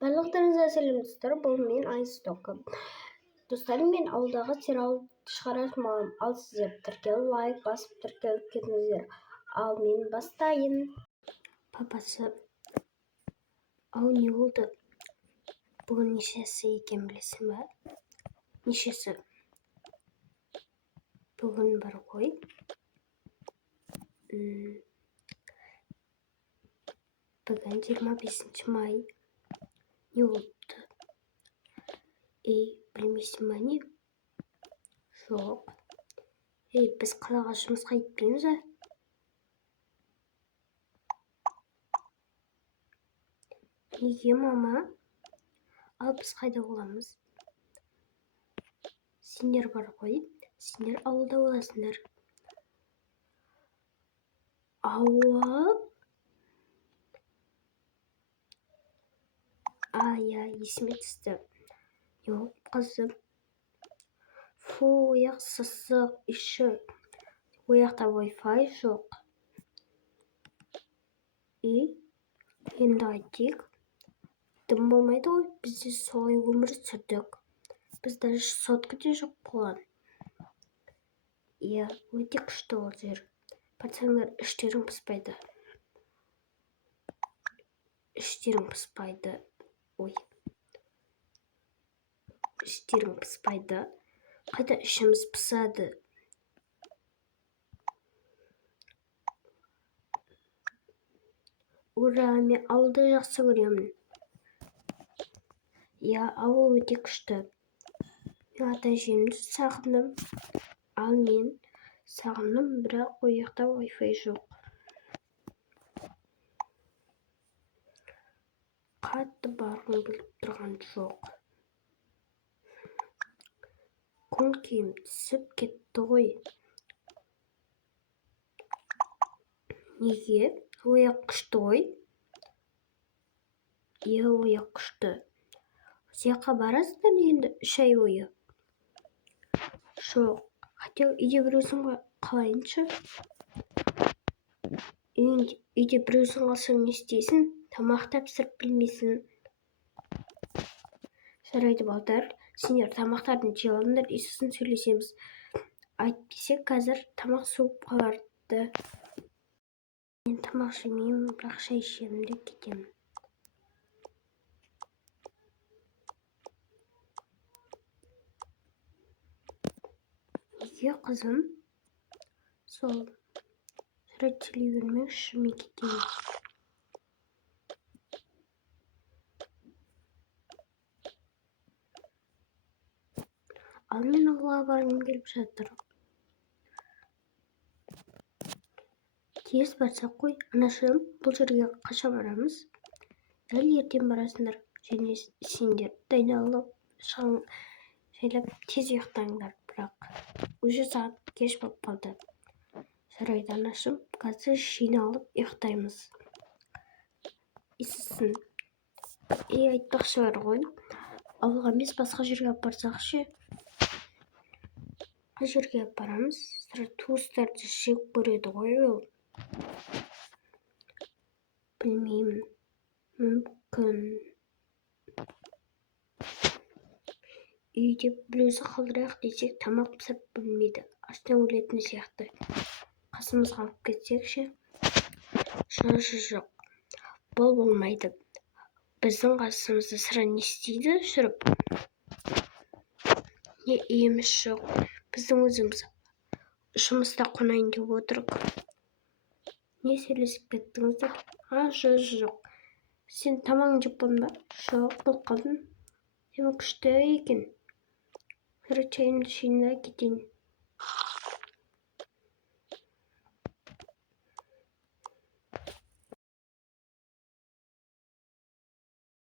Барлықтарыңызға сәлем достар, бұл мен Айстокі. Достарым, мен ауылдағы сериал шығаратын боламын. Ал сіздер тіркеліп, лайк басып тіркеліп кетіңіздер. Ал мен бастайын. Папасы, ау не болды? Бүгін нешесі екен білесің бе? Нешесі? Бүгін бар ғой. Бүгін 25 май. Не болыпты? Білмейсің ба не? Жоқ. Біз қалаға жұмысқа кетпейміз бе? Неге, мама? Ал біз қайда боламыз? Сендер бар ғой. Сендер ауылда боласыңдар. Ауыл? Я есіме түсті. Жоқ, қызым. Фу, ояқ сасық, іші. Ояқта Wi-Fi жоқ. Енді қайтейік. Дым болмайды ғой, бізде солай өмір сүрдік. Біз даже соткіде жоқ болған. Өте күшті ол жер. Пацандар, іштерің пыспайды. Іштерің пыспайды. Іштерің пыспайды. Қайта ішіміз пысады. Ура, мен ауылды жақсы көремін. Ауыл өте күшті. Мен ата-әжемді сағындым. Ал мен сағындым, бірақ ояқта Wi-Fi жоқ. Қатты барғым келіп тұрған жоқ. Көңіл-күйім түсіп кетті ғой. Неге? Ояқ күшті ғой. Ояқ күшті. Сияққа барасыздар енді 3 ай бойы? Жоқ. Хотя үйде біреусің ғой, қалайыншы? Үйде біреусің қалсаң не істейсің? Тамақ тапсырып білмейсің. Жарайды балдар, сендер тамақтарын жеп алыңдар, сосын сөйлесеміз. Әйтпесе қазір тамақ суып қаларды. Мен тамақ жемеймін, бірақ шай ішемін де кетемін. Неге, қызым? Сол. Жарайды, сөйлей бермеңізші, мен кетейін. Ал мен ауылға барғым келіп жатыр. Тез барсақ қой, анашым, бұл жерге қаша барамыз? Дәл ертең барасыңдар, және сендер дайындалып, жайлап тез ұйықтаңдар, бірақ уже сағат кеш болып қалды. Жарайды, анашым, қазір жиналып ұйықтаймыз. Сосын, айтпақшы бар ғой, ауылға емес басқа жерге барсақ ше? Қай жерге барамыз? Туыстарды жек көреді ғой ол. Білмеймін. Мүмкін. Үйде біреусі қалдырайық десек, тамақ пісіріп білмейді. Аштан өлетін сияқты. Қасымызға алып кетсек ше? Жоқ. Бұл болмайды. Біздің қасымызда сірә не істейді жүріп? Не еміс жоқ. Біздің өзіміз жұмыста қонайын деп отырық. Не сөйлесіп кеттіңіздер? Жоқ. Сен тамағын жеп болдың ба? Жоқ, бұл қалдың. Демек күшті екен. Чайымды ішейін да кетейін.